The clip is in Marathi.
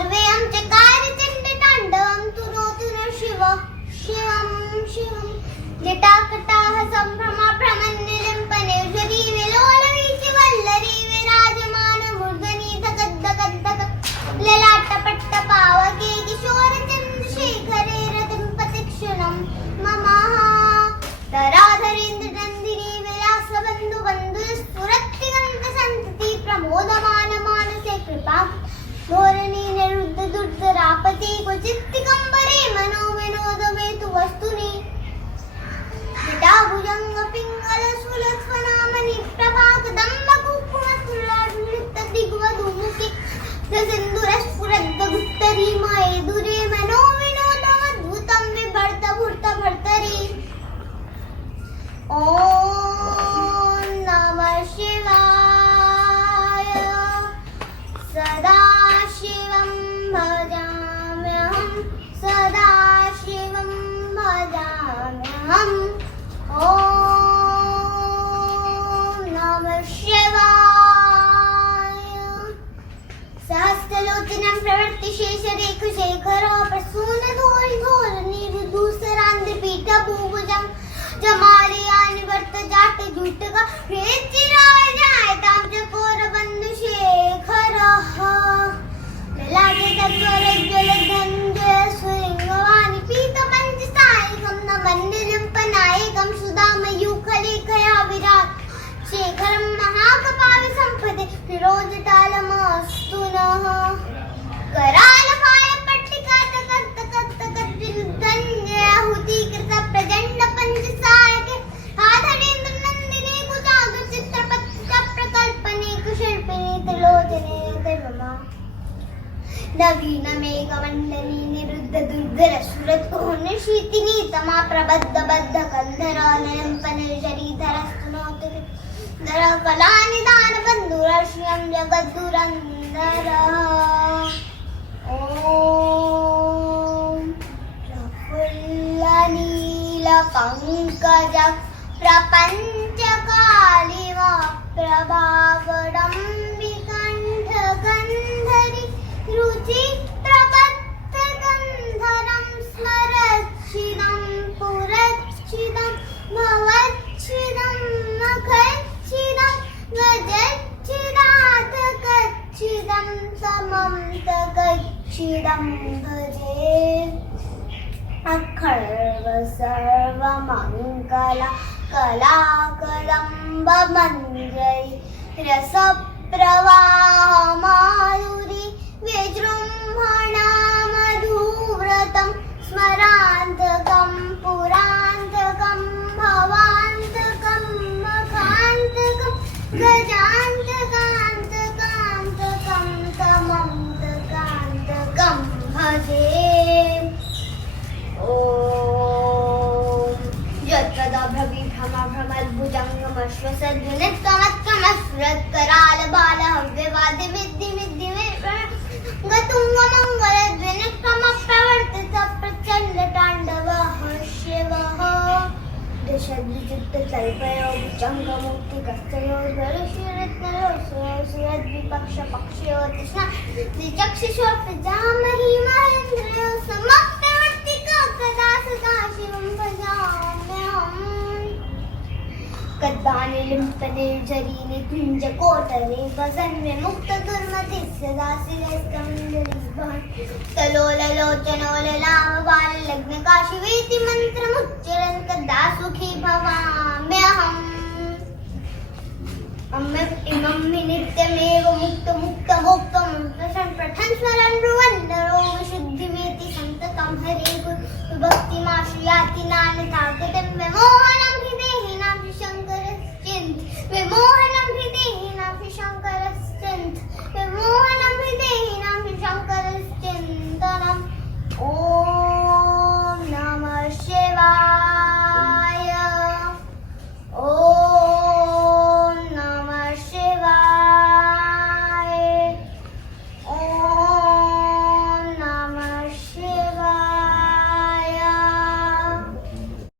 सर्वेऽहं चकारचण्ड ताण्डवं तुनोतु न शिव शिवं शिवं जटाकटाः सम्भ्रमा भ्रमन्निलिम्पनेश्वरी विलोलवीचि वल्लरी विराजमानमूर्धनि धगद्धगद्धग ललाटपट्टपावके किशोरचन्द्रशेखरे रतिं प्रतिक्षणं मम धराधरेन्द्रनन्दिनी विलासबन्धुबन्धुस्फुरत्तिगन्तसन्तति प्रमोदमान मानसे कृपा धोरणी निरुद्ध दुर्धरापति क्वचित्तिकम्बरे मनो विनोद हेतु वस्तुनि जटाभुजङ्ग पिङ्गल सुलक्ष्मणामणि प्रभाकदम्ब कुक्कुमस्तुलाढ्युक्त दिग्वधूमुखि सिन्दूरस्फुरद्गुप्तरी मये दुरे मनो विनोदमद्भुतं बिभर्त भूर्त भर्तरि ॐ नमः शिवाय सदा शिवं भजाम्यहं सदा शिवं भजाम्यहम् ॐ नमः शिवाय सहस्रलोचनं प्रवृत्तिशेषरेखशेखरो प्रसूनधोरणिर्धूसरान्ध्रपीठभूभुजं जमालयानिवर्तजाटजूटका हृच्चिराजायतां चकोरबन्धुशेखरः ललाटतत्त्वरज्ज्वलधञ्जयस्फुलिङ्गवाणि पीतपञ्चसायकं नमन्निलिम्पनायकं सुधामयूखलेखया विराट् शेखरं महाकपाविसम्पदे फिरोजटालमस्तु नः करालपायपट्टिकातकर्तकर्तकर्तृद्धन्याहुतीकृत प्रचण्ड पञ्चसायके आधरेन्द्रनन्दिनी कुचागचित्रपत्रप्रकल्पने कुशल्पिनी त्रिलोचने त्रिभमा नवीनमेघमण्डली निरुद्ध दुर्धर सुरत्कोणशीतिनी तमा प्रबद्ध बद्ध कन्धरालयम्पनिर्जरीधरस्तुनोतु धर कलानिदान बन्धुरश्रियं जगद्दुरन्धरः ॐ प्रफुल्लनीलपङ्कज प्रपञ्चकालिमप्रभावडम्बिकण्ठगन्धरि रुचिप्रबद्धगन्धरं स्मरच्छिदं पुरच्छिदं भवच्छिदं मखच्छिदं गजच्छिदातकच्छिदं समं तकच्छिदं भजे अखर्व सर्वमङ्गला कलाकदम्बमञ्जरी रसप्रवाहमाधुरी विजृम्भणा मधुव्रतं स्मरान्तकं पुरान्तकं भवान्तकं मखान्तकं गजान्तकान्तकान्तकं तमन्तकान्तकं भजे ॐ यत्तदा भ्रविभ्रमभ्रमद्भुजङ्गमश्वसद्विनित्तमत्कमस्फुरत्करालबालहव्यवादिविद्धिविद्धिविद्धिङ्गतुङ्गमङ्गलद्विनिक्रमप्रवर्तितप्रचण्डताण्डवः दशद्विचित्तकल्पयोगुजङ्गमुक्तिकस्तयोर्धरशिरत्नयोर्सुरद्विपक्षपक्षयो तृष्णा द्विचक्षुषोर्तजामहि महेन्द्रयो समप्रवर्तिका कदा सदा शिवं भजाम्यहम् कद्दानिलिम्पनिर्झरीनि कुञ्जकोटरे वसन्मे मुक्तदुर्मतिः सदा शिरस्कन्दरीभवन् तलोललोचनोललामबाललग्नकाशिवेति मन्त्रमुच्चरन् कदा सुखी भवाम्यहम् इमं हि नित्यमेव मुक्तमुक्तभोक्तं प्रसन् प्रठन् स्मरन्